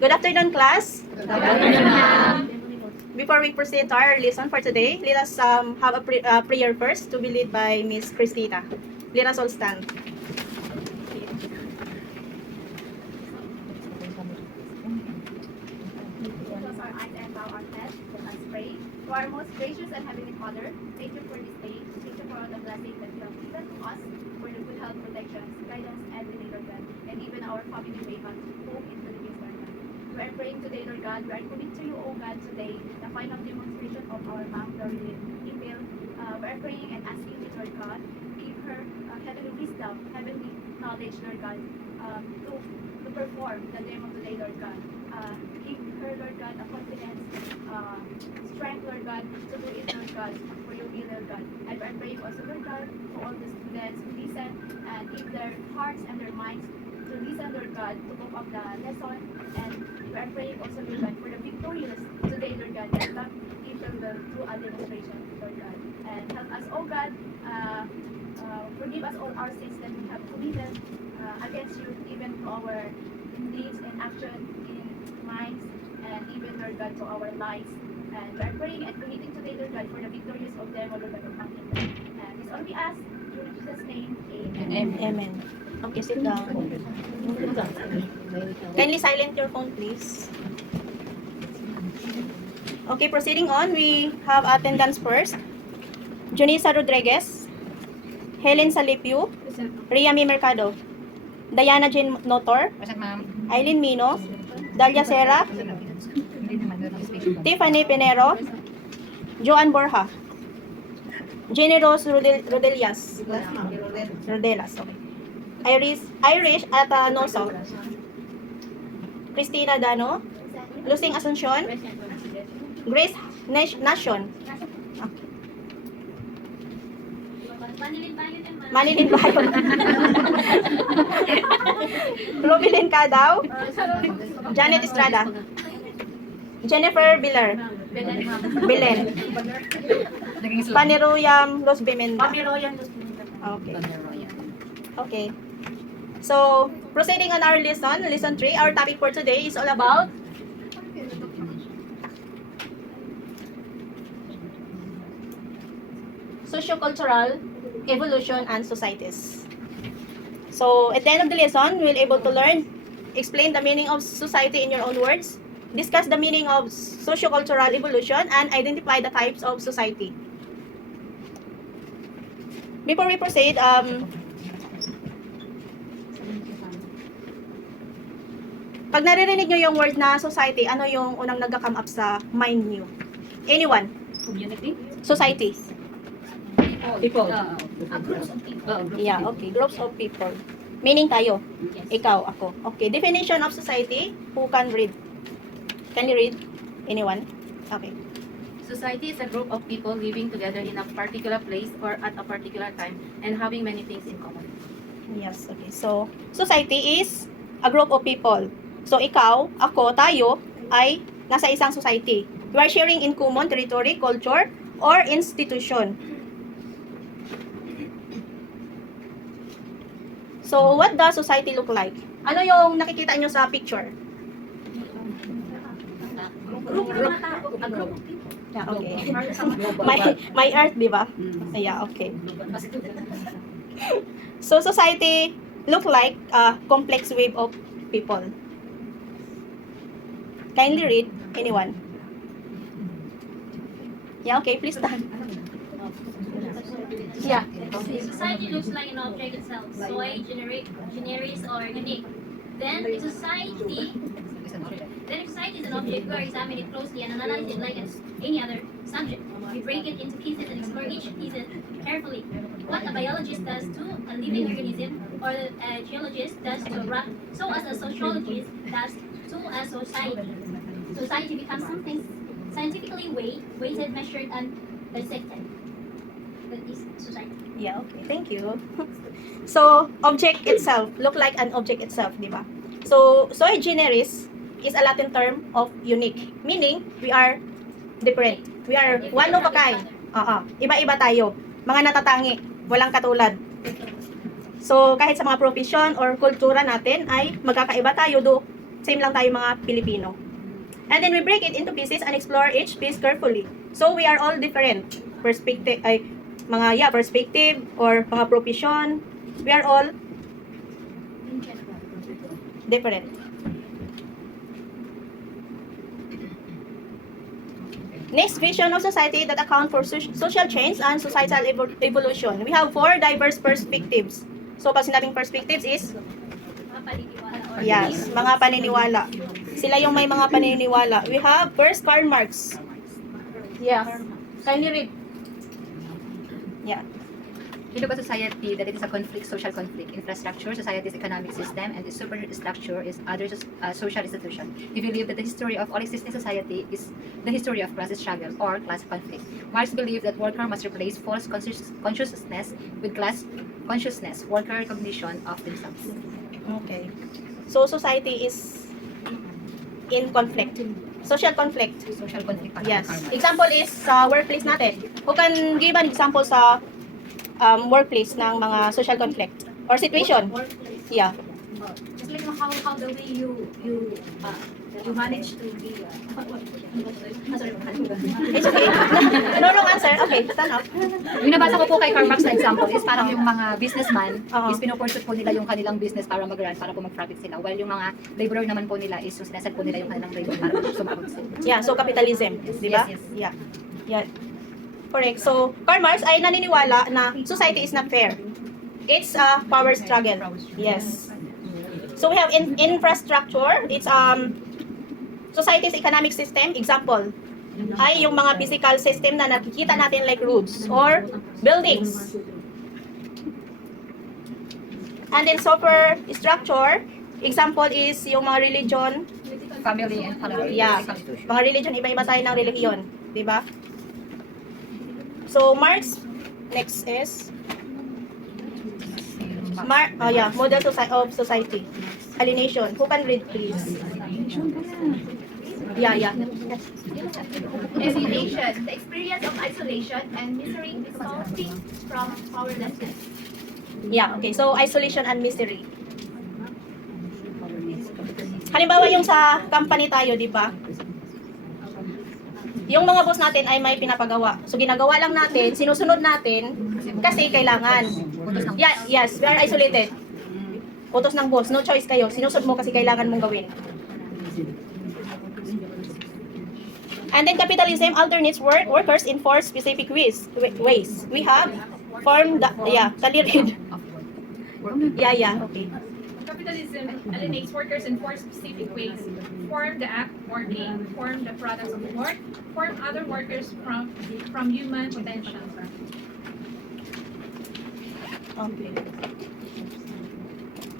Good afternoon, class. Good afternoon, ma'am. Before we proceed to our lesson for today, let us have a prayer first to be led by Miss Cristina. Let us all stand. Close our eyes and bow our heads. Let us pray. To our most gracious and heavenly Father, thank you for this day. Thank you for all the blessings that you have given to us, for the good health, protection, guidance, and Lord God, and even our family may have hope in the living Lord God. We are praying today, Lord God. We are coming to you, O God, today, the final demonstration of our mom, Doreen Emil. We are praying and asking you, Lord God, give her heavenly wisdom, heavenly knowledge, Lord God, to perform the demo today, Lord God. Give her, Lord God, a confidence, strength, Lord God, to do it, Lord God, for your will, Lord God. And we are praying also, Lord God, for all the students who listen and give their hearts and their minds to listen, Lord God, to cope up the lesson. And we are praying also, Lord God, for the victorious today, Lord God, that God give them the true demonstration, Lord God. And help us, oh God, forgive us all our sins that we have committed against you, even to our deeds and action in minds, and even, Lord God, to our lives. And we are praying and committing today, Lord God, for the victorious of them, Lord God, of our kingdom. And this all we ask, in Jesus' name, amen. Amen. Okay, sit down. Kindly silent your phone, please. Okay, proceeding on, we have attendance first. Junisa Rodriguez, Helen Salipio, Riami Mercado, Diana Jane Notor, Aileen Mino, Dalia Serra, Tiffany Pinero, Joan Borja, Jenny Rose Rodellas, okay. Irish Atanoso, Christina Dano, Lucing Asuncion, Grace Nation, Manilin Bayon, Rubilin Cadaw, Janet Estrada, Jennifer Belen, Paneroyam Los Bimenda. Okay. Okay. So, proceeding on our lesson 3, our topic for today is all about sociocultural evolution and societies. So, at the end of the lesson, we'll able to learn, explain the meaning of society in your own words, discuss the meaning of sociocultural evolution, and identify the types of society. Before we proceed, pag naririnig nyo yung word na society, ano yung unang nagka-come up sa mind nyo? Anyone? Community? Society. People. Groups of people. Yeah, okay. Groups of people. Meaning tayo. Yes. Ikaw, ako. Okay. Definition of society. Who can read? Can you read? Anyone? Okay. Society is a group of people living together in a particular place or at a particular time and having many things in common. Yes, okay. So, society is a group of people. So, ikaw, ako, tayo, ay nasa isang society. We are sharing in common territory, culture, or institution. So, what does society look like? Ano yung nakikita nyo sa picture? Group ng mga tao. A group of people. Yeah, okay. My earth, di ba? Yeah, okay. So, society look like a complex wave of people. Kindly read, anyone? Yeah, okay, please stand. Yeah. Society looks like an object itself, soy, generis, or unique. Then, if society is an object, we are examine it closely and analyze it like any other subject. We break it into pieces and explore each piece carefully. What a biologist does to a living organism, or a geologist does to a rock, so as a sociologist does to a society. Society becomes something scientifically weighted, measured, and dissected. That is society. Yeah, okay. Thank you. So, object itself, look like an object itself, di ba? So, sui generis is a Latin term of unique, meaning we are different. We are one of a kind. Iba-iba tayo. Mga natatangi, walang katulad. So, kahit sa mga profession or kultura natin ay magkakaiba tayo, Same lang tayo mga Pilipino. And then we break it into pieces and explore each piece carefully. So we are all different. Perspective, perspective or mga profession. We are all different. Next, vision of society that account for social change and societal evolution. We have 4 diverse perspectives. So, pag sinabing perspectives is, Mga paniniwala or yes, mga paniniwala. Sila yung may mga paniniwala. We have first Karl Marx. Yeah. Can you read? Yeah. We look at society that it is a conflict, social conflict, infrastructure, society's economic system, and the superstructure is other social institution. We believe that the history of all existing society is the history of class struggle or class conflict. Marx believed that worker must replace false consciousness with class consciousness, worker recognition of themselves. Okay. So, society is in conflict. Social conflict. Social conflict. Yes. Example is sa workplace natin. Who can give an example sa workplace ng mga social conflict or situation? Yeah. Just like how the way you manage to be It's okay. No wrong answer. Okay, stand up. Yung nabasa ko po kay Karl Marx na example is parang yung mga businessman Oo. is pinupursue po nila yung kanilang business para mag-run, para po mag-profit sila. While yung mga laborer naman po nila is susinasad po nila yung kanilang labor para sumabot sila. Yeah, so capitalism, di ba? Yes, Yeah. Yeah. Correct. So, Karl Marx ay naniniwala na society is not fair. It's a power struggle. Yes. So, we have infrastructure. It's society's economic system. Example, ay yung mga physical system na nakikita natin like roads or buildings. And then super structure, example is yung mga religion. Family and political Yeah. Mga religion, iba-iba tayo ng religion. Di ba? So, Marx, next is model of society. Alienation. Who can read, please? Yeah. alienation, the experience of isolation and misery resulting from powerlessness. Yeah, okay. So, isolation and misery. Halimbawa yung sa company tayo, di ba? Yung mga boss natin ay may pinapagawa. So, ginagawa lang natin, sinusunod natin kasi kailangan. Yeah, yes, we are isolated. Utos ng boss, no choice kayo. Sinusunod mo kasi kailangan mong gawin. And then capitalism alternates workers in 4 specific ways. We have form the, can you read? Yeah, okay. Capitalism alienates workers in 4 specific ways. Form the act working, form the products of work, form other workers from human potential. Okay.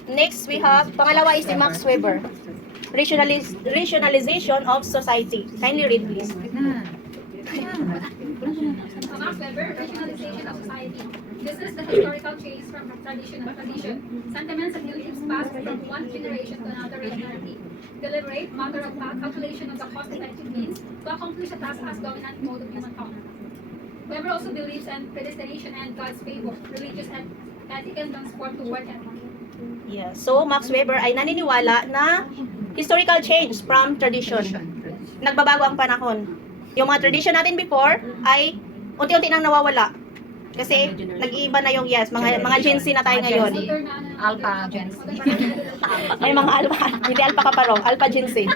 Next, we have, pangalawa is si Max Weber. Rationalization of society. Kindly read, please. Max Weber, rationalization of society. This is the historical change from tradition to tradition. Sentiments and beliefs passed from one generation to another rationality. Deliberate, matter-of-fact calculation of the cost-effective means to accomplish a task as dominant mode of human thought. Weber also believes in predestination and God's favor, religious and ethic and transport to work ethic. Yeah. So, Max Weber ay naniniwala na historical change from tradition. Nagbabago ang panahon. Yung mga tradition natin before ay unti-unti nang nawawala. Kasi nag-iiba na yung mga Gen Z na tayo ngayon. Alpha, Gen Z. Ay mga alpha, hindi alpha ka pa raw, alpha Gen Z.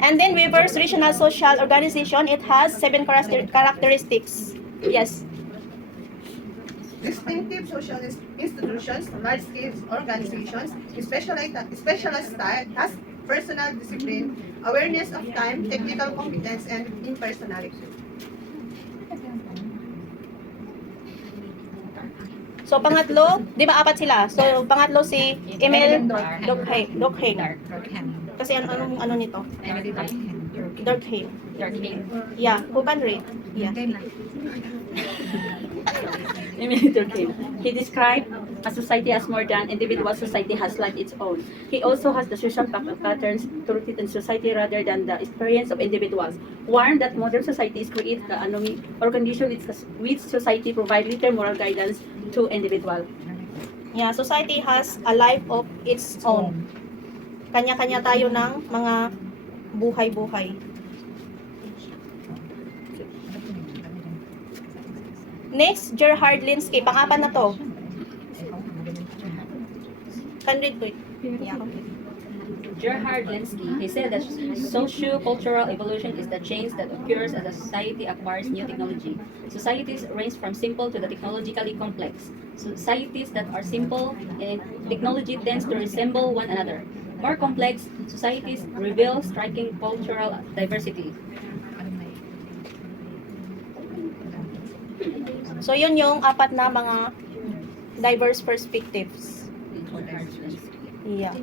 And then Weber's regional social organization, it has 7 characteristics. Yes. Distinctive social institutions, large-scale organizations, specialized task, personal discipline, awareness of time, technical competence, and impersonality. So pangatlo, di ba 4 sila? So pangatlo si Emil Durkheim. Kasi ano nito? Emily Durkheim. Durkheim. Yeah, who can read? Yeah. Emily Durkheim. He described a society as more than individual society has like its own. He also has the social patterns rooted in society rather than the experience of individuals. Warned that modern societies create the anomaly or condition which society provide little moral guidance to individual. Yeah, society has a life of its own. Kanya-kanya tayo ng mga buhay-buhay. Next, Gerhard Linsky. Pang-apat na to. Can read to it. Yeah. Gerhard Linsky, he said that socio-cultural evolution is the change that occurs as a society acquires new technology. Societies range from simple to the technologically complex. Societies that are simple in technology tends to resemble one another. More complex societies reveal striking cultural diversity. So, yun yung apat na mga diverse perspectives. Yeah.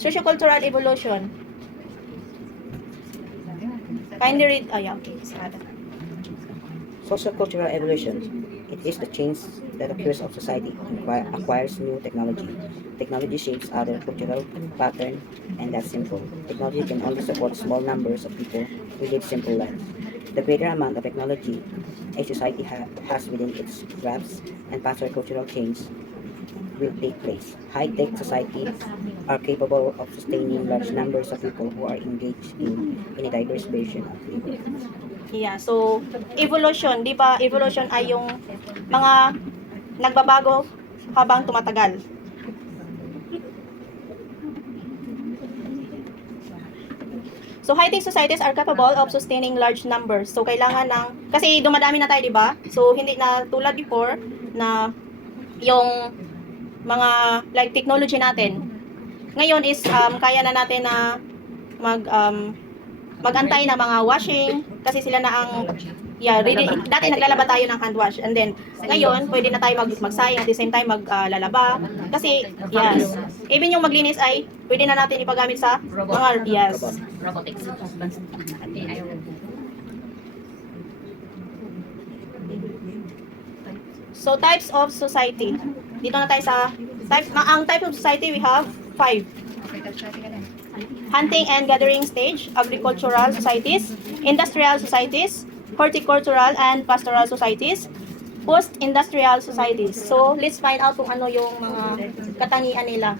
Sociocultural evolution. Kindly read. Yeah, okay. Sada. Sociocultural evolution. It is the change that occurs of society, acquires new technology. Technology shapes other cultural pattern, and that's simple. Technology can only support small numbers of people who live simple lives. The greater amount of technology a society has within its grasp and faster cultural change will take place. High-tech societies are capable of sustaining large numbers of people who are engaged in a diverse version of labor. Yeah, so evolution, di ba? Evolution ay yung mga nagbabago habang tumatagal. So high-tech societies are capable of sustaining large numbers. So kailangan ng kasi dumadami na tayo, di ba? So hindi na tulad before na yung mga like technology natin. Ngayon is kaya na natin na magantay ng mga washing kasi sila na ang ready. Dati naglalaba tayo ng hand wash and then ngayon pwede na tayo magsayang at the same time maglalaba kasi yes. Even yung maglinis ay pwede na natin ipagamit sa mga Robotics. So types of society. Dito na tayo sa ang type of society we have 5. Hunting and gathering stage, agricultural societies, industrial societies, horticultural and pastoral societies, post-industrial societies. So, let's find out kung ano yung mga katangian nila.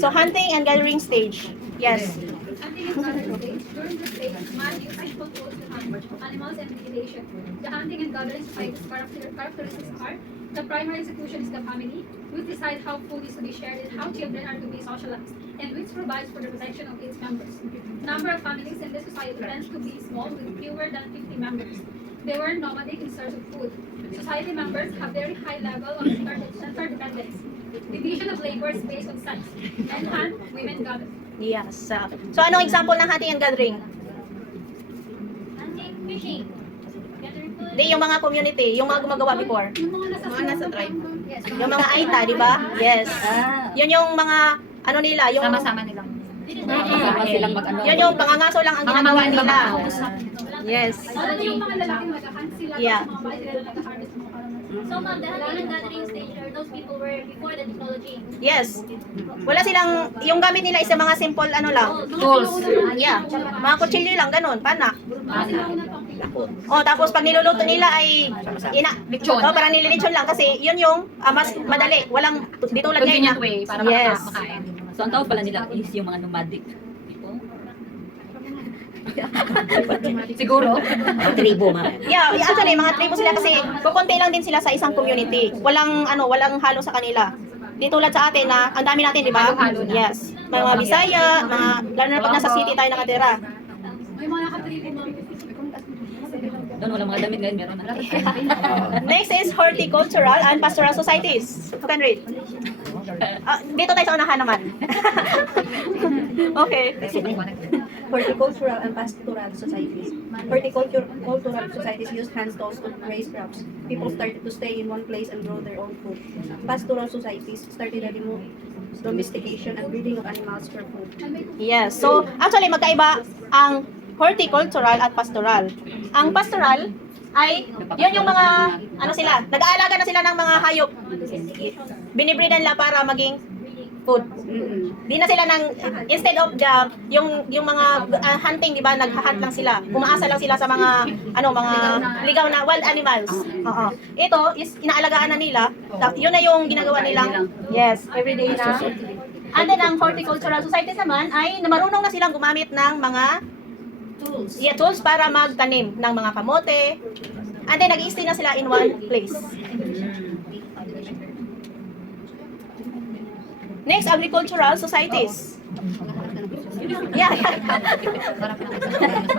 So, hunting and gathering stage. Yes. Hunting and gathering stage. During this stage, man uses simple tools to hunt animals and vegetation. The hunting and gathering society's characteristics are: the primary institution is the family, which decides how food is to be shared and how children are to be socialized, and which provides for the protection of its members. Number of families in this society tends to be small with fewer than 50 members. They were nomadic in search of food. Society members have very high level of interdependence. Division of labor is based on sex. Men hunt, women gather. Yes. So, anong example ng hunting and gathering? Hunting, fishing, gathering food. Di, yung mga community, yung mga gumagawa before. Yung mga nasa tribe. Yes. Yung mga Aita, di ba? Yes. Yun yung mga, ano nila, yung... Sama-sama nilang. Sama silang mag-ano. Yun yung pangangaso lang ang ginagawa nila. Yes. Ano yung mga lalaking mag-hunt sila, Yeah. tapos mga babae sila nag-harvest ng mga So, ma'am, the hunting and gathering stage are those people were before the technology. Yes. Wala silang, yung gamit nila is yung mga simple ano lang. Tools. Yeah. Mga kutsilyo lang, ganun, panak. Oh, tapos pag niluluto nila ay Lechon. Oh, parang nililitsyon lang kasi yun yung mas madali. Walang di tulad ngayon na. Convenient way para Yes. makain. So, ang tawag pala nila is yung mga nomadic people. Siguro. Tribo, ma. Yeah, actually mga tribo sila kasi kukunti lang din sila sa isang community. Walang walang halo sa kanila. Di tulad sa atin na ang dami natin, di ba? Halo-halo na. Yes. Mga Bisaya, mga lalo na pag nasa city tayo nakatira. May mga nakatribo mga Doon walang mga damit ngayon, meron na. Next is horticultural and pastoral societies. Who can read? Dito tayo sa unahan naman. Okay. Horticultural and pastoral societies. Horticultural societies used hand tools to raise crops. People started to stay in one place and grow their own food. Pastoral societies started the domestication and breeding of animals for food. Yes. So, actually magkaiba ang horticultural at pastoral. Ang pastoral ay yun yung mga ano sila, nag-aalaga na sila ng mga hayop. Binibreedan nila para maging food. Di na sila instead of yung mga hunting, di ba, naghahunt lang sila. Umaasa lang sila sa mga mga ligaw na wild animals. Oo. Ito is inaalagaan na nila. Yun na yung ginagawa nilang everyday na. And then ang horticultural societies naman ay marunong na silang gumamit ng mga tools para magtanim ng mga kamote. And then nag-i-stay na sila in one place. Next, agricultural societies. Yeah.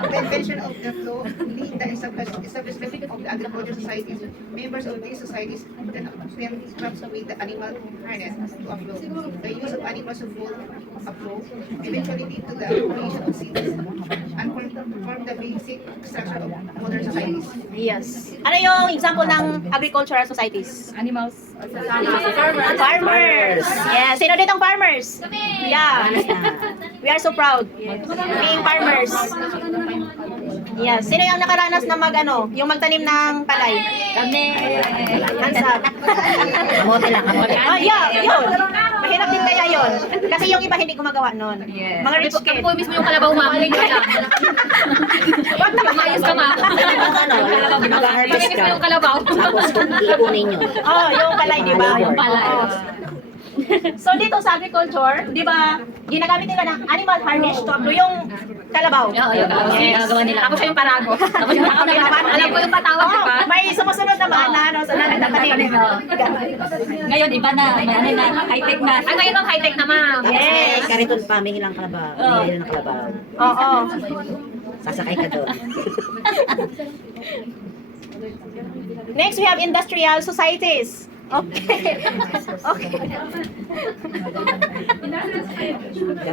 Convention of the flow, lead the establishment of the agricultural societies. Members of these societies then swim crops with the animal harness to a flow. The use of animals to pull a flow eventually lead to the creation of cities and form the basic structure of modern societies. Yes. Ano yung example ng agricultural societies? Animals. Farmers. Yes. Sino ditong farmers? Yeah. We are so proud being farmers. Yes. Sino yung nakaranas na yung magtanim ng palay? Kami. Hands up. Kamote lang, kamote. Oh, yeah, yun. Mahirap din kaya yun. Kasi yung iba hindi gumagawa nun. Mga rich kid. Ako mismo yung kalabaw makuling ka lang. Wag na Ayos ka nga. Mag-harvest Kami ka. mismo yung kalabaw. Tapos, iunin yun. Oh, yung palay, di ba? Yung palay. Oo. So dito sa agriculture, di ba, ginagamit nila ng animal harness to uplo yung kalabaw. Gagawa nila. Ako siya yung parago. Tapos yung ako alam ko yung patawag, di ba? May sumusunod naman na sa nagtatanim. Ngayon, iba na. High-tech na. Ay, ngayon ang high-tech na, ma'am. Yes. Kariton pa, may ilang kalabaw. May ilang kalabaw. Oo. Sasakay ka doon. Next, we have industrial societies. Okay. Okay.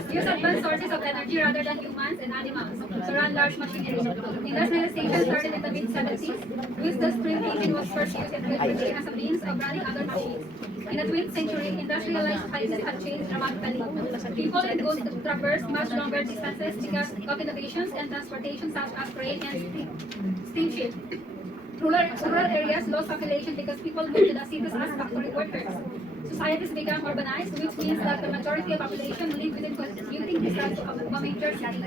Use advanced sources of energy rather than humans and animals to run large machinery. Industrialization started in the mid-70s, which the steam engine was first used in electricity as a means of running other machines. In the 20th century, industrialized societies have changed dramatically. People and goods traverse much longer distances because of innovations and transportation such as train and steamship. Rural areas lost population because people moved to the cities as factory workers. Societies became urbanized, which means that the majority of population live within commuting distance of a major city.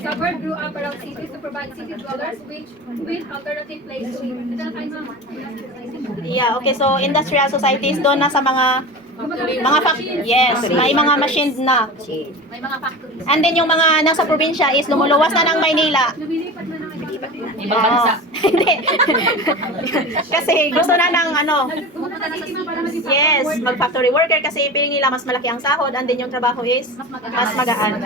Suburbs grew up around cities to provide city dwellers with alternative place to live. Yeah, okay. So industrial societies doon na sa mga yes, may mga machines na. May mga factories. And then yung mga nasa probinsya is lumuluwas na ng Maynila. Lumilipat na ng Ibang bansa. Hindi. Kasi gusto na ng yes, mag-factory worker kasi piling nila mas malaki ang sahod and then yung trabaho is mas magaan.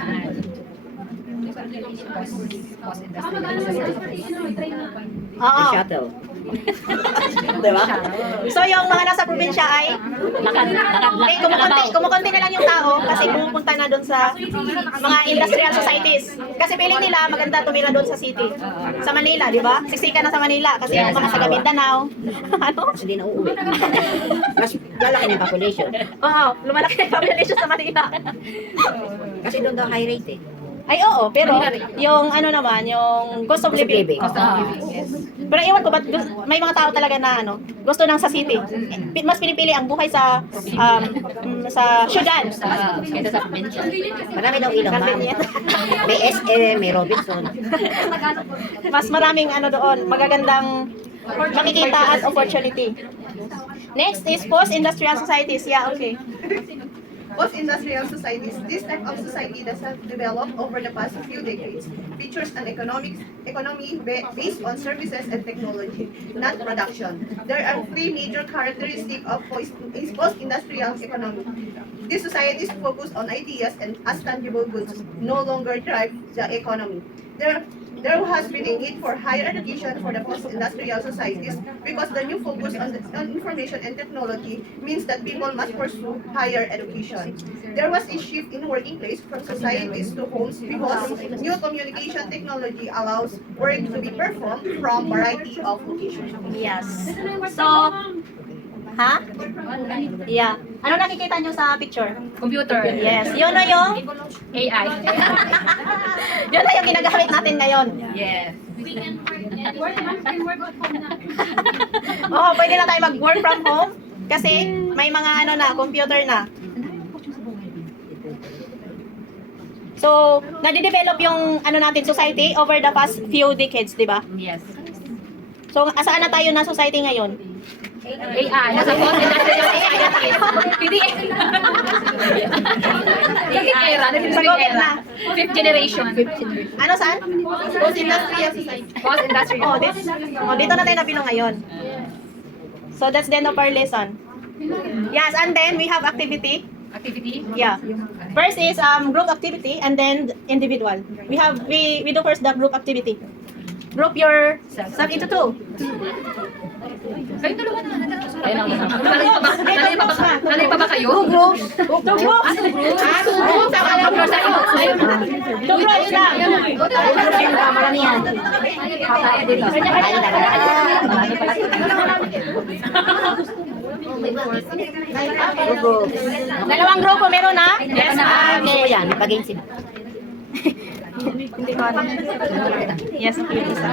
Oo. Shuttle. Diba? So yung mga nasa probinsya ay kumukonti na lang yung tao kasi pumupunta na doon sa mga industrial societies. Kasi feeling nila maganda tumira doon sa city. Sa Manila, di ba? Siksika na sa Manila kasi yung mga taga Mindanao. Ano? Kasi di na uuwi. Mas lalaki ng population. Oo, lumalaki yung population sa Manila. Kasi doon daw high rate eh. Ay oo, pero yung naman, yung cost of living. Pero iwan ko, may mga tao talaga na gusto nang sa city. Mas pinipili ang buhay sa syudad. Kaysa sa probinsya. Marami daw ilang ma'am. May SM, may Robinson. Mas maraming doon, magagandang makikita at opportunity. Next is post-industrial societies. Yeah, okay. Post-industrial societies, this type of society that has developed over the past few decades features an economy based on services and technology, not production. There are three major characteristics of post-industrial economy. These societies focus on ideas and as tangible goods no longer drive the economy. There has been a need for higher education for the post-industrial societies because the new focus on information and technology means that people must pursue higher education. There was a shift in working place from societies to homes because new communication technology allows work to be performed from variety of locations. Yes. So, ha? Yeah. Ano nakikita nyo sa picture? Computer. Yes. Yun na yung AI. yun na yung ginagamit natin ngayon. Yes. We can work at home na. Oo, pwede na tayo mag-work from home kasi may mga computer na. So, nade-develop yung ano natin society over the past few decades, di ba? Yes. So, asaan na tayo na society ngayon? AI, nasa post-industrial society. Hindi. AI, Sa COVID na. Fifth generation. Ano saan? Post-industrial society. Post-industrial. Dito na tayo nabilong ngayon. So, that's the end of our lesson. Yes, and then we have activity. Activity. Yeah. First is group activity and then individual. We do first the group activity. Group yourself into two. Kayo tulungan na. Nanay pa ba kayo? Two groups. Two groups. Two groups lang. Marami yan. Dalawang grupo meron na? Yes, ma'am. Gusto ko yan. Pag-game sila. Hindi ko ano. Yes, yung isa.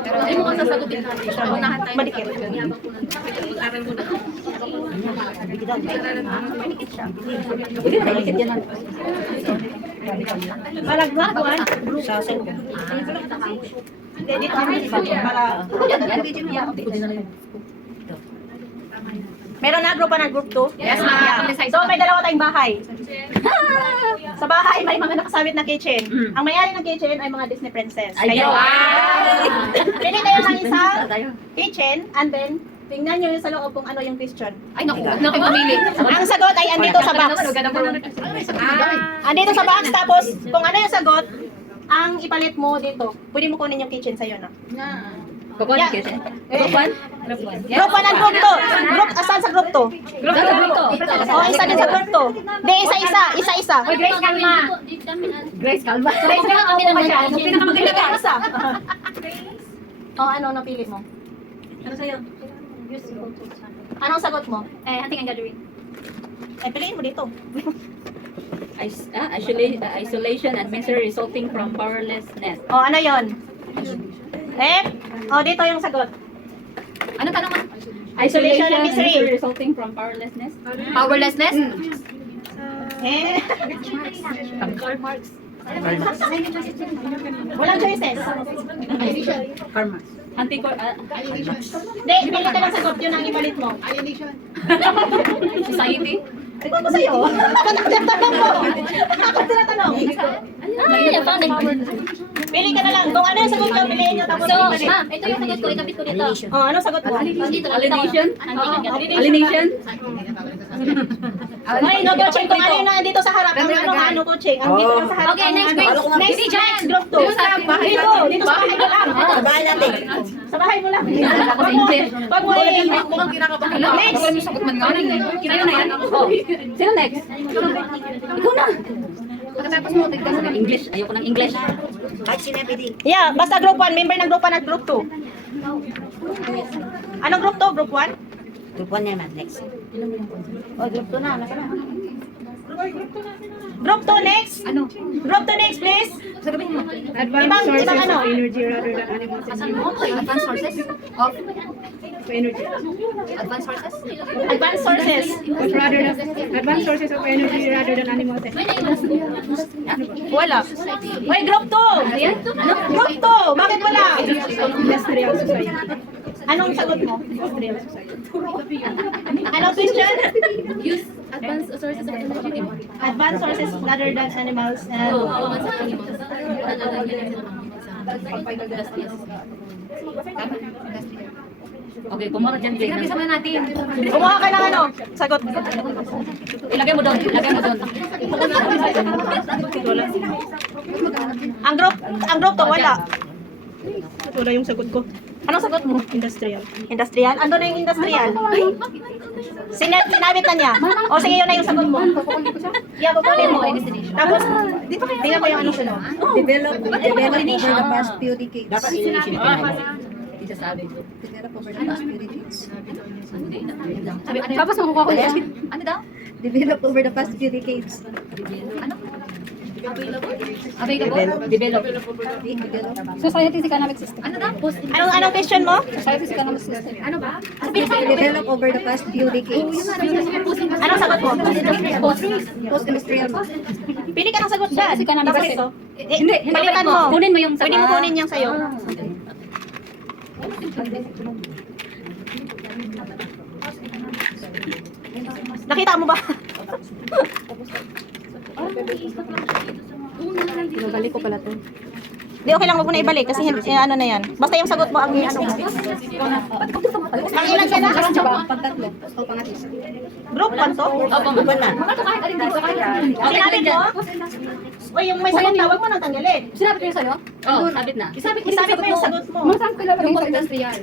Pero hindi mo kang sasagutin natin. Unahan tayo. Madikit. Mag-aral muna. Malagbuan. Sa cellphone. Dito para meron na grupo na group 2? Yes, ma'am. So, may dalawa tayong bahay. Sa bahay, may mga nakasabit na kitchen. Ang may-ari ng kitchen ay mga Disney princess. Kayo. Pili tayo ng isang kitchen and then tingnan nyo yung sa loob kung ano yung question. Ay, naku. Naku, pamili. Ang sagot ay andito sa box. Andito sa box, tapos kung ano yung sagot, ang ipalit mo dito. Pwede mo kunin yung kitchen sa'yo na. Kukuha Yeah. kitchen. Eh, Group 1? Group 1 and group 2. Group, asan sa group 2? Group 2. Oh, isa din sa group 2. Hindi, isa-isa. Isa-isa. Grace Calma. Grace, kalma. Grace Calma, kami naman siya. Pinakamagaling isa. Oh, ano napili mo? Ano sa'yo? Anong sagot mo? Hunting and gathering. Piliin mo dito. Isolation and misery resulting from powerlessness. Oh, ano yon? Oh, dito yung sagot. Ano tanong mo? Isolation and misery. Resulting from powerlessness. Powerlessness? Walang choices. Hunting ko, Hindi, pili ka ng sagot. Yun ang ipalit mo. Society? Tignan ko sa'yo. Ako tinatanong mo. Ako tinatanong. Pili ka na lang. Kung ano yung sagot ko, piliin nyo. Tapos So, ipalit. ma'am, ito yung sagot ko. Ikabit ko dito. Oh, ano sagot mo? Dito. alienation. Alienation. Ay, no coaching. Kung ano yung nandito sa harap, ang ano coaching. Ang dito lang sa harap. Okay, ang next, ano. next. Next group 2. Dito sa bahay mo lang. Sa bahay natin. Sa bahay mo lang. Ako sa English. Pag mo Mukhang kinakabahan. Next. Next. Sagot man nga. Kayo na yan. Sino next? Ikaw na. Pagkatapos mo, tignan mo. English. Ayoko ng English. Kahit sino pwede. Yeah, basta group 1. Member ng group 1 at group 2. Anong group 2? Group 1? Group 1 naman. Next. Oh, group 2 na. Nasa na? Group 2 next. Ano? Group 2 next, please. Sagutin mo. Ibang ano? Advanced sources of energy. Advanced sources? Advanced sources. Advanced sources of energy rather than animal sex. Wala. Wait, group 2. Group 2. Bakit wala? Industrial society. Anong sagot mo? Industrial society. Anong question? Use advanced sources of energy. Advanced sources rather than animals. And Okay, kumuha ka dyan, Sige, Jane. bisa mo natin. kumuha ka ng ano? Sagot. Ilagay mo doon. Ilagay mo doon. Ang group 2 wala. Wala yung sagot ko. Anong sagot mo? Industrial. Industrial? Ando na yung industrial. Sinabit na niya. O sige, yun na yung sagot mo. Yeah, kukunin mo. Tapos, tingnan mo yung ano sunod. Develop over the past few decades. Dapat i-initiate ka na. Isasabi ko. Develop over the past few decades. Tapos makukuha ko yan. Ano daw? Develop over the past few decades. Available. Develop. Society's economic system. Ano daw? Anong question mo? Society's economic system. Ano ba? Develop over the past few decades. Anong sagot mo? Post-industrial. Pili ka ng sagot dyan. Economic Tapos system. Hindi, balikan mo. Kunin mo yung Pwede mo kunin yung sa'yo. Nakita mo ba? Balik ko pala to. Di, okay lang, huwag mo na ibalik kasi ano na yan. Basta yung sagot mo ang ano mo. Ang ilan ka na? Pagtatlo. O pangatlo. Group 1 to? Opo, ma'am. Sinabit mo? O yung may sagot na, huwag mo nang tanggalin. Sinabi ko yung sa'yo? Oh, sabit na. Isabit mo yung sagot mo. Masang ko lang yung post-industrial.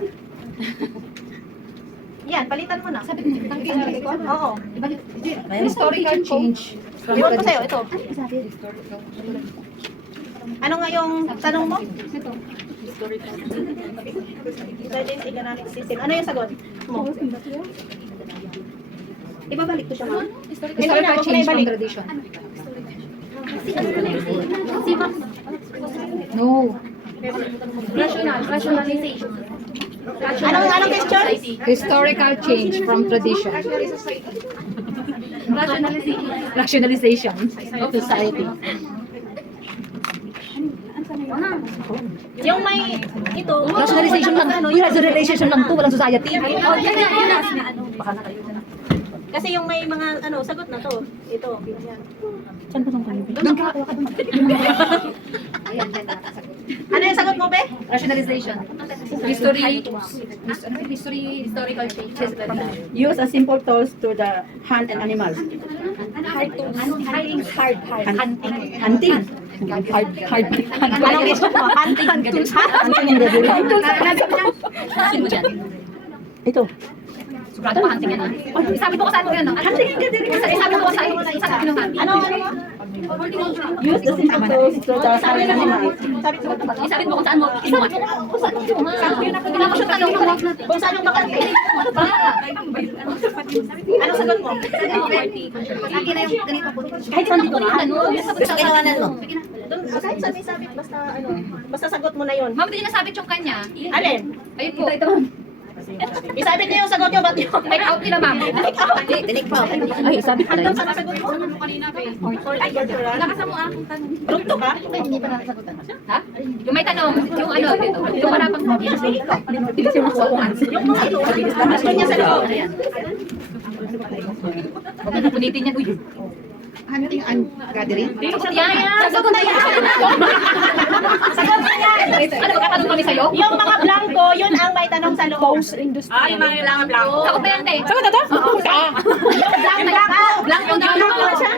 Yan, palitan mo na. Oo. Historical change. Iwan ko sa'yo, ito. Ano nga yung tanong mo? Society's economic system. Ano yung sagot mo? Ibabalik ko siya, ma'am. Historical change from tradition. No. Rationalization. Anong question? Historical change from tradition. Rationalization of society. Yung may ito. Rationalization lang. Yung rationalization lang to, walang society. Kasi yung may mga ano, sagot na to. Ito. Yan. Ano yung sagot mo, Be? Rationalization. Historical changes. Use a simple tools to the hunt and animals. Hunting. Hunting. Anong question mo? Hunting tools. Sabi mo dyan. Ito. Sigurado pa hunting yan. Sabi ko sa ano yan. Hunting ka din. Sabi ko sa ano. Ano mo? Use the simple tools to the hunt and animals. Sabi mo kung saan mo kinuha. Kung saan yung bakante? Ano sagot mo? Akin na yung ganito po. Kahit saan dito na. Gusto kinawanan mo? Kahit saan may sabit, basta ano, basta sagot mo na yun. Ma'am, hindi nasabit yung kanya. Alin? Ayun po. Ito. Isabit niyo yung sagot niyo, ba't yun? Take out nila, ma'am. Ay, sabi ko na Hanggang yun. saan ang sagot mo? Ay, cultural. Lakas mo ah. Group to ka? Ha? Yung may tanong, yung ano, yung wala pang Yung mga ito, gusto niya sa loob. Punitin niya. Uy. Hunting and gathering. Sagot yan. Sagot na yan. Sagot na yan! Ano, magkatanong kami sa'yo? Yung mga blanco, yun ang may tanong sa loob. Yung mga blanco. Sagot ba yan, te? Sagot na to? Blanco daw.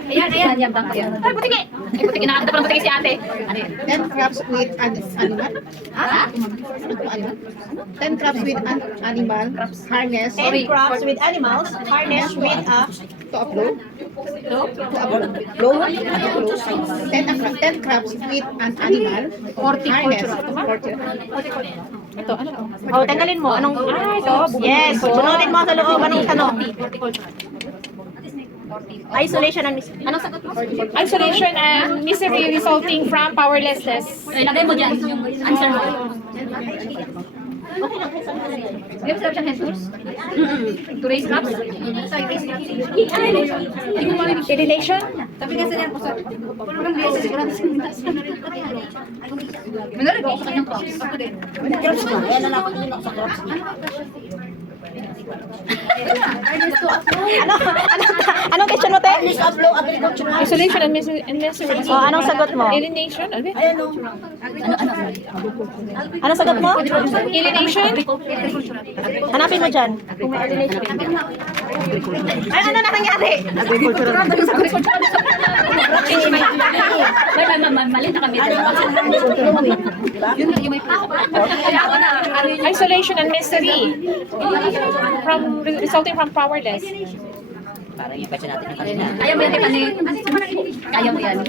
Ayan, ayan. Yan, blanco yan. Ay, butiki. Ay, butiki. Nakakita pa ng butiki si ate. Ano yan? 10 crabs with an animal. Ha? 10 crabs with an animal. Harness. 10 crops with animals, harnessed with a... To a flow. Flow. 10 crabs with an animal. Harness. Oh, tanggalin mo. Anong... Yes, sunodin mo sa loob. Anong tanong? Isolation and misery. Anong sagot mo? Isolation and misery resulting from powerlessness. Ay, lagay mo dyan yung answer mo. Okay lang, kasi sabi ko na yan. Hindi mo sabi siyang hand tools? To raise crops? Alienation? Sabi kasi niya po sa... Minari ko sa kanyang crops. Ako din. Anong question mo, te? Isolation and misery. Oh, anong sagot mo? Alienation? Ano? Anong sagot mo? Alienation? Hanapin mo dyan. Ay, ano na nangyari? Mali na kami. Isolation and misery. Resulting from powerless. Parang yung question natin yung kanina. Ayaw mo yan, te, pani. Kaya mo yan.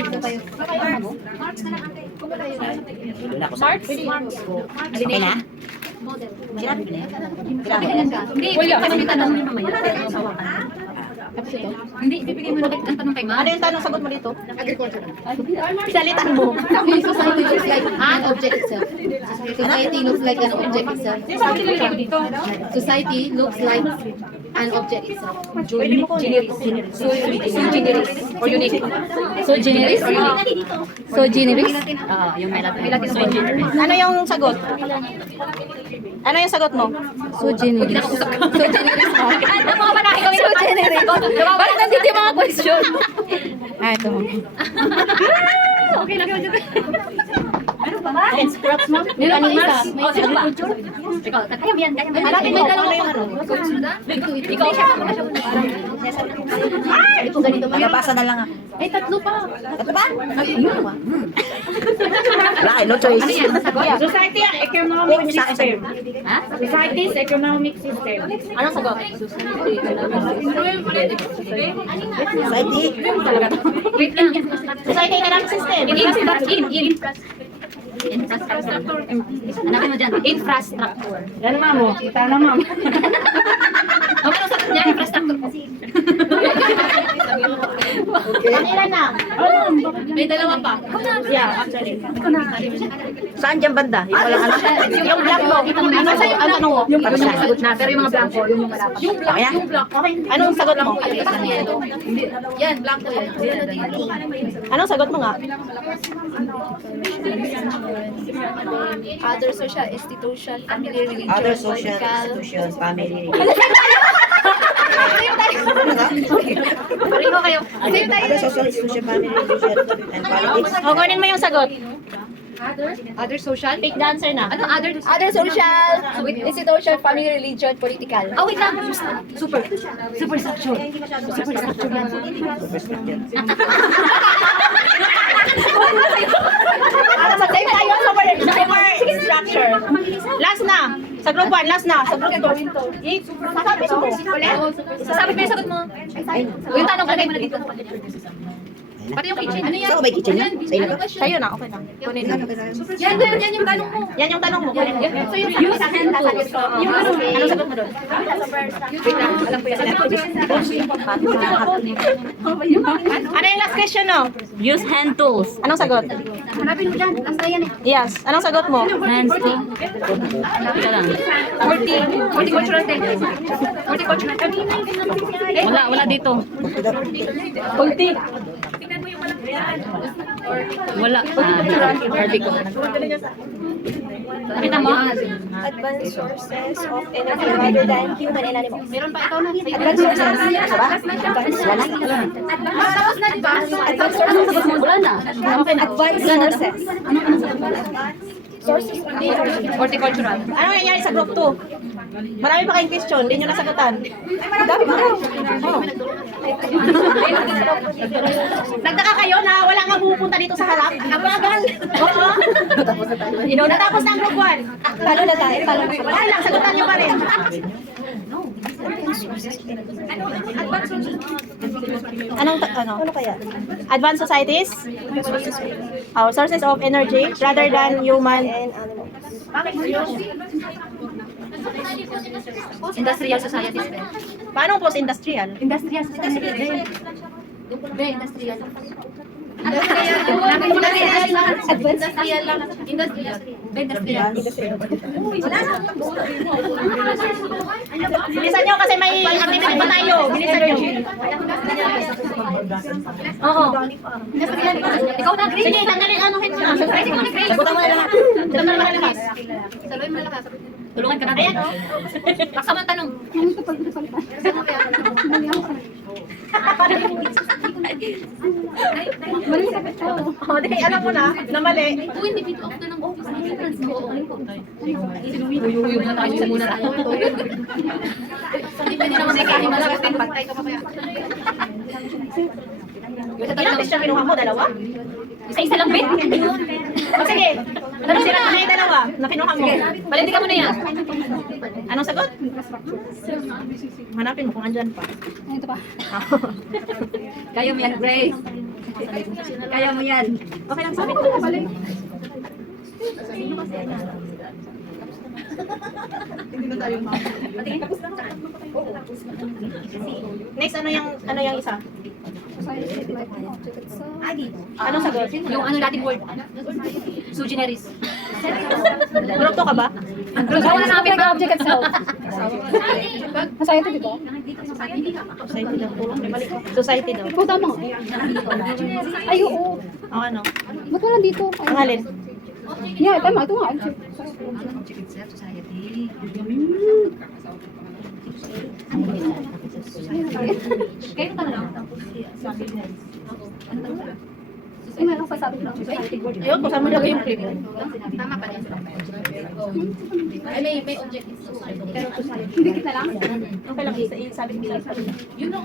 Doon ako sa... Marks? Okay na? Sinabi ko na yan. Hindi, wala. Kasi may tanong. Tapos ito. Hindi, bibigay mo na ang tanong kay Ano yung tanong sagot mo dito? Salitan mo. Society looks like an object itself. Society looks like an object itself. Society looks like an object itself. Pwede mo Generis. So generis or unique. So generis or unique. So generis. Yung may Latin. So generis. Ano yung sagot? Ano yung sagot mo? So generis. So generis. Ano mga ba nakikawin? So generis. Bakit nandito yung mga question? Ito. Okay lang yun. And scraps mo? Meron pa isa. May Oh, isa ano pa. ba? Ikaw, kaya mo yan. Kaya mo yan. Hanapin May mo. dalawa Ano pa. yung ano? Ikaw siya. Ito ganito. Mababasa na lang ako. Ay, tatlo pa. Ito ba? Wala, no choice. Ano yan? Sagot? Society and economic system. Ha? Society's economic system. Anong sagot? Society. Wait lang. Society economic system. Infrastructure. Hanapin mo dyan. Infrastructure. Yan ma'am, oh. Kita na ma'am. Okay, ano sagot niya? Infrastructure. Kanila na. May dalawa pa. Yeah, actually. Saan dyan banda? Yung walang ano? Yung black mo. Ano sa ang tanong mo? Yung pala sagot Na, pero yung mga blanco, yung malapad. Yung Kaya? Anong sagot mo? Yan, blanco yan. Anong sagot mo nga? Other social institution, family religion, Other social institutions, family. Pareho kayo. Other social institution, family, religion, and politics. O, kunin mo yung sagot. Other social? Pick the answer na. Ano other? other social institution, family religion, political. Oh, wait lang. Superstructure. Superstructure yan. Same tayo sa super structure. Last na. Sa group 1, last na. Sa group 2. Sasabi mo. Sasabi ko yung sagot mo. O yung tanong, lagay mo na dito. Pati yung kitchen. Ano yan? Saan ko ba yung kitchen yan? Sa inyo ba? Sa'yo na, okay na. Kunin na. Yan yung tanong mo. Yan yung tanong mo. Kunin mo. So yung use handles. Yung Anong sagot mo doon? Wait lang, alam ko yan. Ano yung last question, no? Use hand tools. Anong sagot? Hanapin mo dyan. Last na yan eh. Yes. Anong sagot mo? Hands to. Teka lang. Horticultural techniques. Horticultural. Wala dito. Pulti. Wala. Nakita mo? Advanced sources of energy rather than human and animals. Meron pa ito na. Advanced sources. Tapos na, di ba? Advanced sources. Wala na. Advanced sources. Horticultural. Ano nangyari sa group 2? Marami pa kayong question. Hindi nyo nasagutan. Dami pa raw. Nagtaka kayo na wala nga pupunta dito sa harap? Abagal! Oo. Natapos na ang group 1. Talo na tayo. Talo na. Wala lang, sagutan nyo pa rin. Ano kaya? Advanced societies? Our sources of energy rather than human and animals. Industrial societies. Paano post-industrial? Industrial societies. Industrial. Industrial lang. Industrial. Bilisan nyo kasi may activity pa tayo. Bilisan nyo. Oo. Ikaw na, Grace. Sige, tanggalin anuhin mo na. Sagutan mo na lahat. Sagutan mo na lahat. Saluhin mo na lahat. Tulungan ka na. Ayan, oh. Baksa mo ang tanong. O, di, alam mo na, na mali. Kung hindi dito ako na ng entrance mo. Uyog na tayo muna tayo. Hindi pwede naman ikaw yung malapit ng patay ka pa kaya. Ilang fish na kinuha mo? Dalawa? Isa lang, Ben. O, sige. Ano sila na yung dalawa na kinuha mo? Palindi ka muna yan. Anong sagot? Hanapin mo kung andyan pa. Ito pa. Kaya mo yan, Grace. Kaya mo yan. Okay lang, sabi ko. Hindi na tayo Next, ano yung isa? Anong sagot? Yung ano natin word. Sui generis. Group 2 ka ba? Wala na namin ang object itself. Society daw. Society daw. Ikaw tama. Ay, oo. Ang ano? Ba't wala dito? Ang halin? Yeah, tama. Ito nga. Object itself, society. Kayo talaga. Ay, meron pa sabi lang. Ayun, kasama daw yung clip. Tama pa rin. Ay, may object is society. Hindi kita lang. Okay lang, sabi ko sa Yun lang.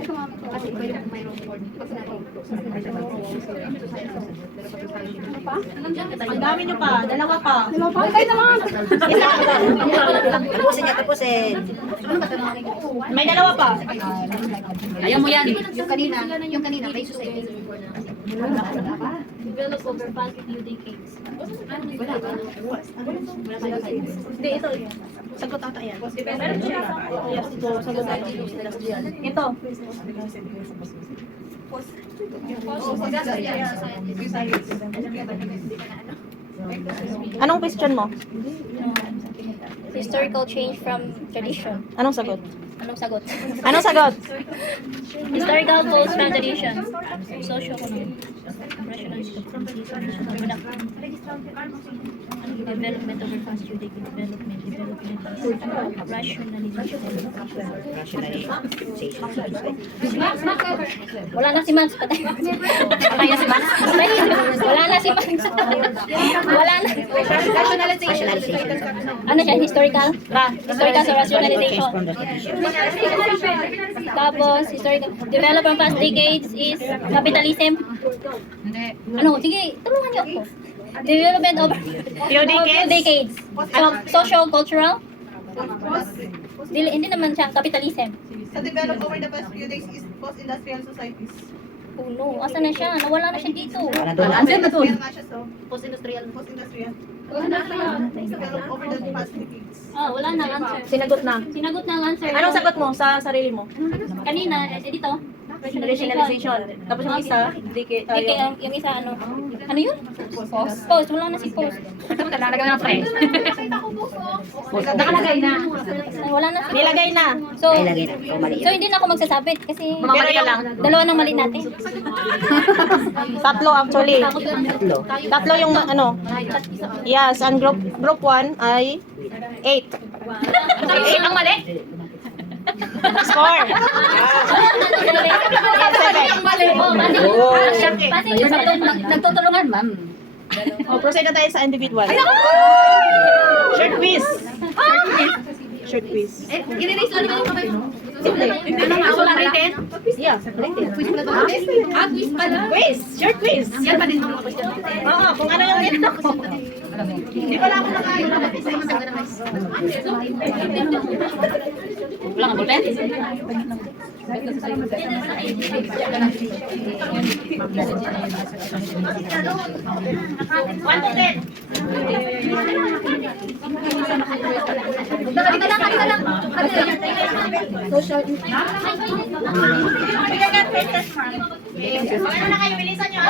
Ito nga. Kasi mayroong word. Ang dami nyo pa, dalawa pa. Kayo naman. Tapusin niya, tapusin. May dalawa pa. Ayaw mo yan. Yung kanina, may society. Develop over past few decades. Hindi, ito. Sagot ata yan. Meron siya. Yes, ito. Sagot ata. Ito. Anong question mo? Historical change from tradition. Anong sagot? Anong sagot? Anong sagot? Historical goals from tradition. Socio-economic. Development over past few decades. Development. Rationalization. Wala na si Max. Patay. Patay na si Max. Patay. Wala na si Max. Wala na. Ano siya? Historical? Historical sa rationalization. Tapos, historical. Develop from past decades is capitalism. Hindi. Ano? Sige, tulungan niyo ako. Development over Few decades? decades. Socio-cultural. Hindi naman siya capitalism. Sa develop over the past few days is post-industrial societies. Oh no, asa na siya? Nawala na siya dito. Wala doon. Post-industrial nga siya, so Post-industrial. post-industrial. Develop over the past decades. Ah, wala na answer. Sinagot na. Sinagot na ang answer. Anong sagot mo sa sarili mo? Kanina, dito. Rationalization. Tapos yung isa, Yung isa ano? Ano yun? Post. Post. Wala na si post. Nakalagay na pre. Nakalagay na. Wala na si nilagay na. So, Ay, lagay na. O, mali so yan. hindi na ako magsasabit kasi Pero yung dalawa ng mali natin. tatlo actually. Tatlo. Tatlo yung ano. Yes, and group 1 ay 8. 8 ang mali. Score. Oh, Nagtutulungan, ma'am. Proceed na tayo sa individual. Short quiz. Short quiz. I-release lang naman yung kamay mo. Wala rated? Yeah. Quiz pala to. Quiz pala. Quiz. Short quiz. Yan pa din mga question. Oo, kung ano yung ginagawa ko. Hindi pala ako nakain. Wala kang ballpen? One to 10. Social. Ano na kayo? Bilisan nyo.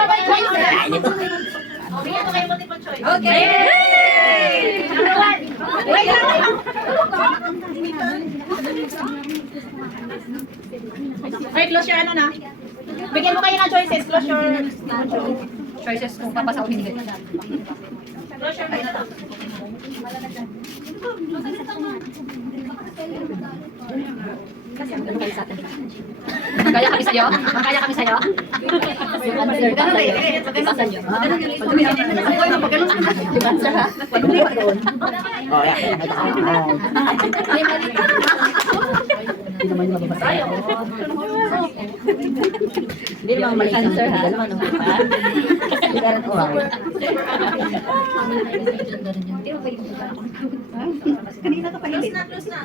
Bigyan ko kayo multiple choice. Okay. Number 1. Wait lang. Ay, close your ano na. Bigyan mo kayo ng choices. Close your... Choices kung papasa o hindi. Close your... Kaya kami sa'yo? Kaya kami sa'yo? Oh, yeah. Hindi naman yung mababasa. Hindi naman mali. Answer, ha? Kanina ka pa hindi. Close na.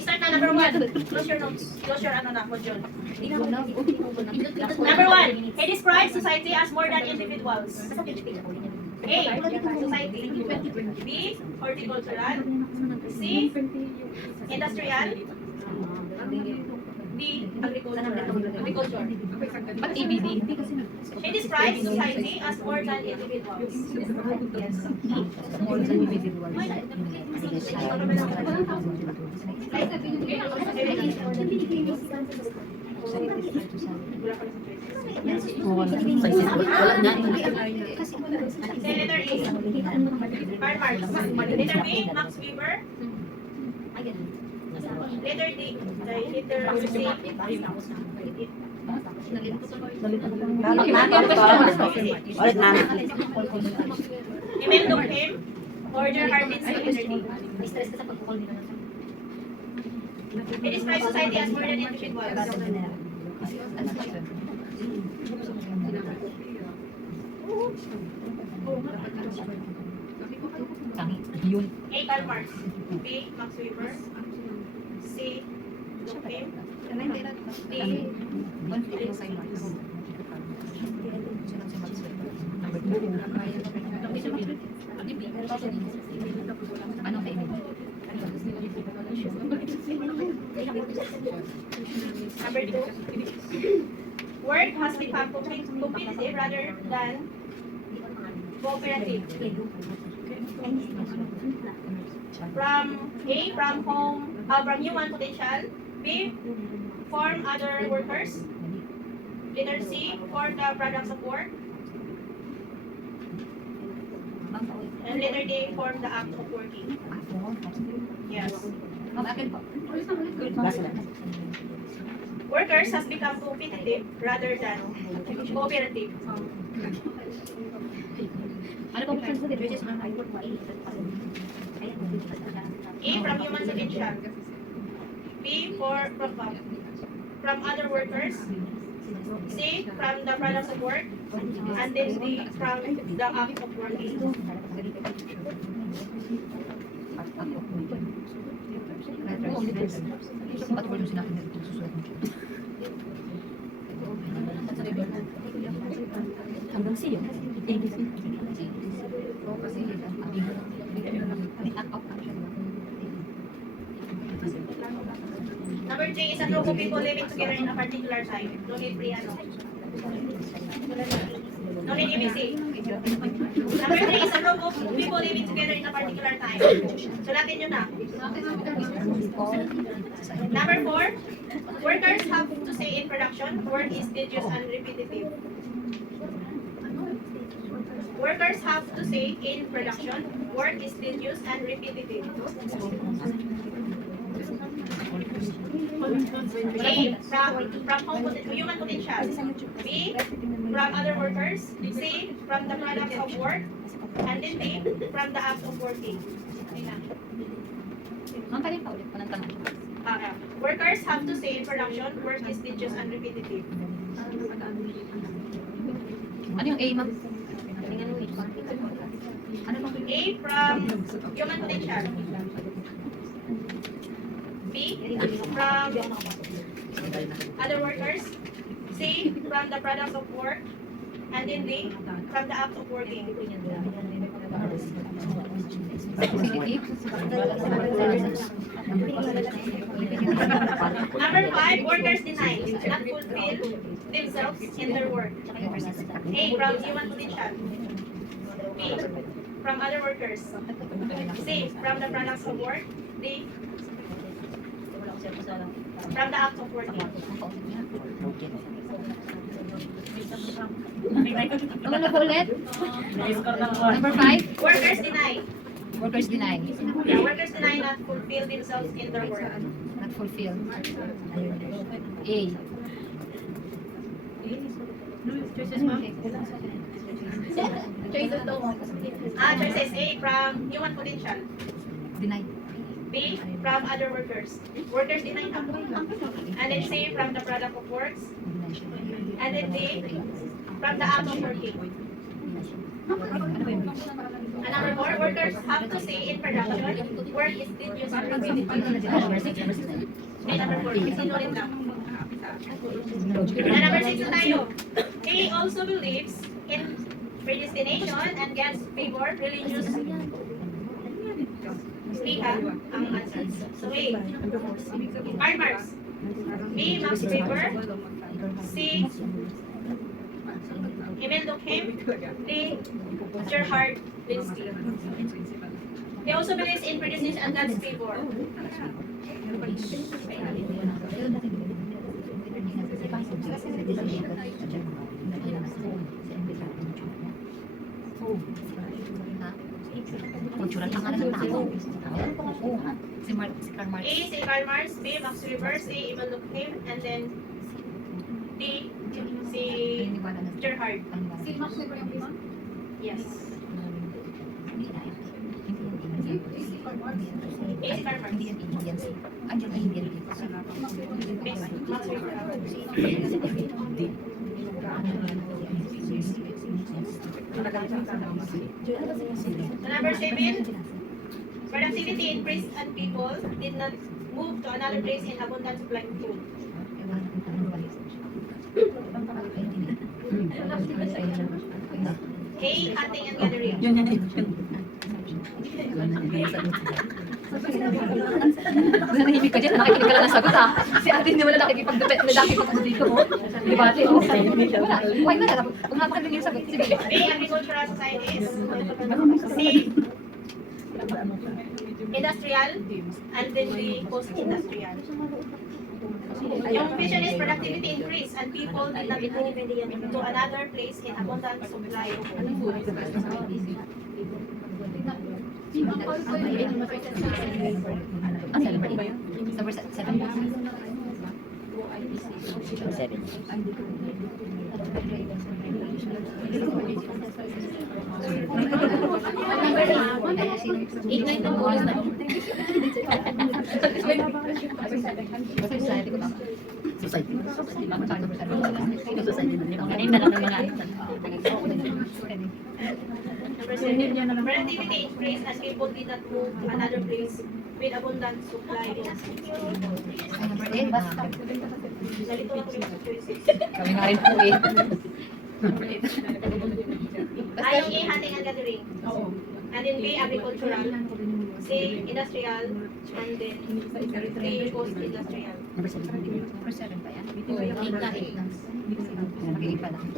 Start na, number 1. Close your notes. Close your ano na, module. Number 1. He describes society as more than individuals. A. Society. B. Horticultural. C. Industrial. D. Agriculture. Ba't ABD? She describes society as more than individuals. Yes. More than individuals. Wala na. Say letter A. Karl Marx. Letter B. Max Weber. Letter D. Letter C. Ulit na. Emil Durkheim. Or Gerhard Linsky. Letter D. He describes society as more than individuals. Yun. A. Karl Marx. B. Max Weber. C. Durkheim. D. Anong kainin? Number 2. Work has become competitive rather than cooperative. From A. From human potential. B. Form other workers. Letter C. Form the products of work. And letter D. Form the act of working. Yes. Workers has become competitive rather than cooperative. Ano po? A. From human potential. B. From other workers. C. From the products of work. And then D. From the act of working. Ba't mo yung sinabi na ito susulat mo? Hanggang C yun. ABC. Number 3 is a group of people living together in a particular time. No need pre ano. No need ABC. Number 3 is a group of people living together in a particular time. Sulatin nyo na. Number 4, workers have to say in production, work is tedious and repetitive. Workers have to say in production, work is tedious and repetitive. A. From human potential. B. From other workers. C. From the products of work. And then D. From the act of working. Ang kanin pa ulit, walang tangan. Workers have to say in production, work is tedious and repetitive. Ano yung A, ma'am? A. From human potential. B. From other workers. C. From the products of work. And then D. From the act of working. Number 5, workers deny, not fulfill themselves in their work. A. From human potential. B. From other workers. C. From the products of work. D. From the act of working. Ano na po ulit? Number 5? Workers deny. Workers deny. Yeah, workers deny not fulfill themselves in their work. Not fulfill. A. Choices A. From human potential. Deny. B. From other workers. Workers deny na. And then C. From the product of works. And then D. From the act of working. And number 4, workers have to say in production, work is tedious and repetitive. Okay, number 4, sinunod lang. And number 6 na tayo. A also believes in predestination, and God's favor, religious liha ang answers. So A, Karl Marx. B, Max Weber. C, Emil Durkheim. D, Gerhard Linsky. They also believe in predestination and God's favor. Kultural pangalan ng tao. Si Karl Marx. A, si Karl Marx. B, Max Weber. C, Emil Durkheim. And then D, si Gerhard. Si Max Weber yung lima? Yes. A, si Karl Marx. Hindi yan Indian si. Andiyan ay Indian. B, Max Weber. So number 7, productivity increased and people did not move to another place in abundant supply of food. A, hunting and gathering. Nanahimik ka dyan, nakikinig ka lang ng sagot ah. Si ate hindi mo na nakikipag-debate na dati pag dito mo. Debate oh. Wala. Why na? Kung napakagaling yung sagot, sige. B, agricultural societies. C, industrial. And then D, post-industrial. Yung vision is productivity increase and people did not move to another place in abundant supply of food. Ano yan? Number 7. 7. Ignite ang bonus na. Society ko ba? Society. Ganun na lang ng mga Number 7, productivity increase and people did not move to another place with abundant supply of food. Number 8 ba? Nalito ako yung choices. Kami nga rin po eh. Ayaw A, hunting and gathering. And then B, agricultural. C, industrial. And then D, post-industrial. Number 7 ba yan? 8 na 8. Makinig pa lang.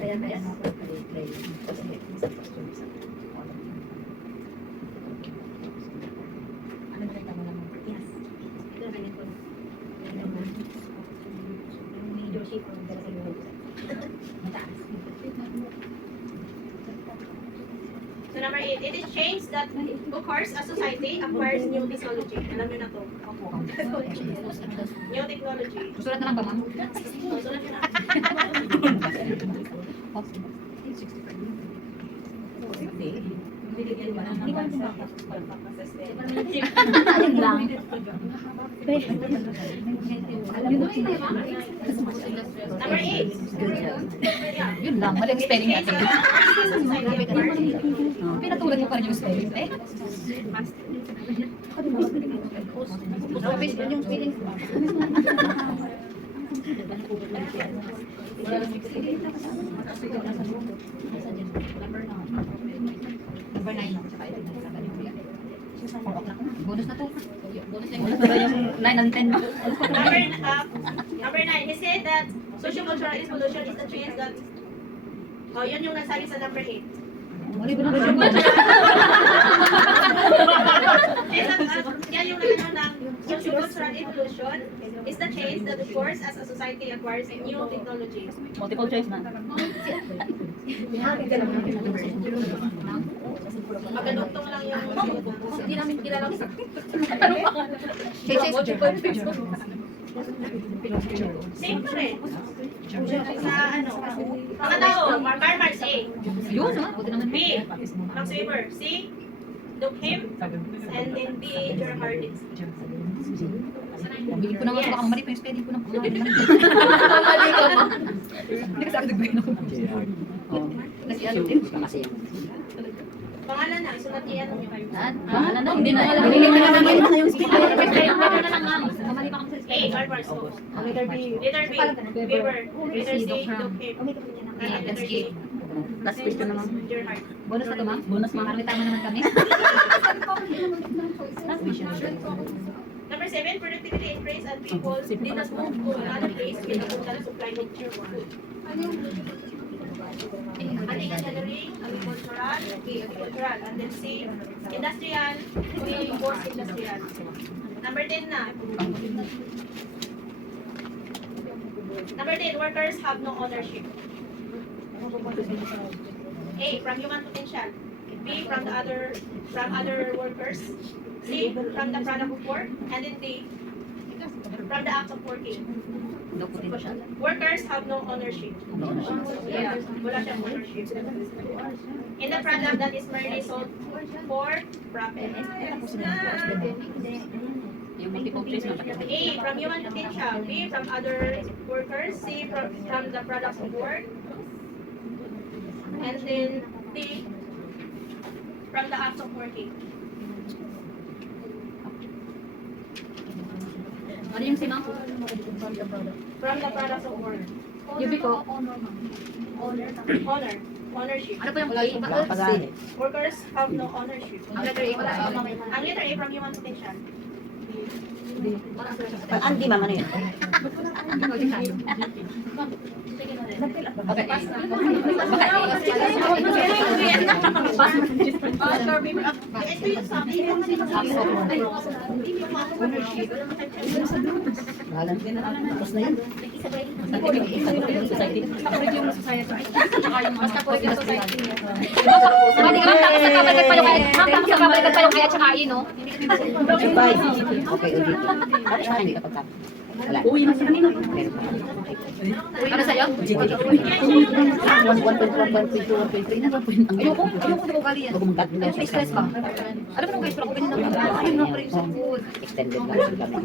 So number 8, it is change that occurs as society acquires new technology. Alam nyo na to. New technology. Susulat na lang ba, ma'am? So, sulat nyo na. Ayun lang. Number 8. Yun lang, mali ang spelling natin. Pinatulan mo pa rin yung spelling. Eh? Yung feeling ko. Number 9. Bonus na to. Bonus na Yung 9 and 10. Number 9, he said that socio-cultural evolution is the change that yun yung nagsabi sa number 8. Mali ba naman? Yan yung nagano ng socio-cultural evolution is the change that occurs as a society acquires new technology. multiple choice na. Pagkaduktong lang yung hindi namin kilala sa same pa rin. Sa ano, mga tao, Karl Marx A. Yun, ha? Buti naman. B, Max Weber. C, Durkheim. And then D, Gerhard Linsky. Bigyan ko naman baka mali pa yung spelling ko ng mali ka pa. Hindi kasi ako nagbihin ako. Kasi ano din? Kasi yan. Pangalan na, isulat niya ano yung Ano na, hindi na alam. Binigyan ka na namin yung spelling. na lang ma'am. Mali pa kami sa A, Karl Marx. Letter B, Weber. Letter C, Durkheim. And letter D, Last question naman. Gerhard. Bonus na to, ma'am? Bonus, ma'am. Parang may tama naman kami. Number 7, productivity increase and people did not move to another place with a total supply of food. Agricultural, agricultural, and then C, industrial, B, post-industrial. Number 10 na. Number 10, workers have no ownership. A, from human potential. B, from other workers. C, from the product of work. And then D, from the act of working. No potential. Workers have no ownership. Yeah, wala siyang ownership. In the product that is merely sold for profit. Yung multiple choice, ma'am. A, from human potential. B, from other workers. C, from the products of work. And then D, from the acts of working. Ano yung si ma'am? From the products of work. Yubi ko. Ownership. Ano po yung A? Workers have no ownership. Ang letter A pala. Ang letter A from human potential. Andi, ma'am, ano yun? Ikaw din tayo. Okay. Tapos na yun. Society. Basta po yung society. Ma'am, nakakabalikan pa yung kaya. Ma'am, nakakabalikan pa yung kaya tsaka no? Okay, ulit. Tapos na hindi kapag wala. Uwi na sila nila. Ano sa'yo? Ayoko sa ugali yan. Ayoko stress ba? Alam mo nung guys, ako ganyan lang. Ayun na pa rin sa food. Extended na lang kami.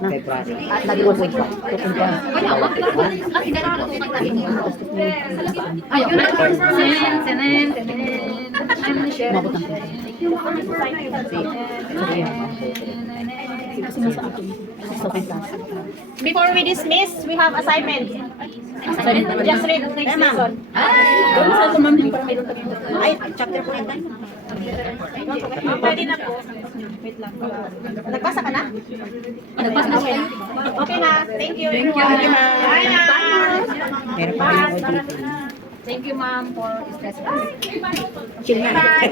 February. At nag-1 week pa. Wala, wag na. Kasi dahil ako natutunan natin yun. Ayun na. Tenen. Umabot ng Before we dismiss, we have assignment. Just read next lesson. Ay, chapter po yan. Pwede na po. Wait lang. Nagbasa ka na? Nagbasa na siya. Okay na. Thank you. Thank you. Bye na. Meron pa rin audit. Thank you, ma'am, for stress. Chill na.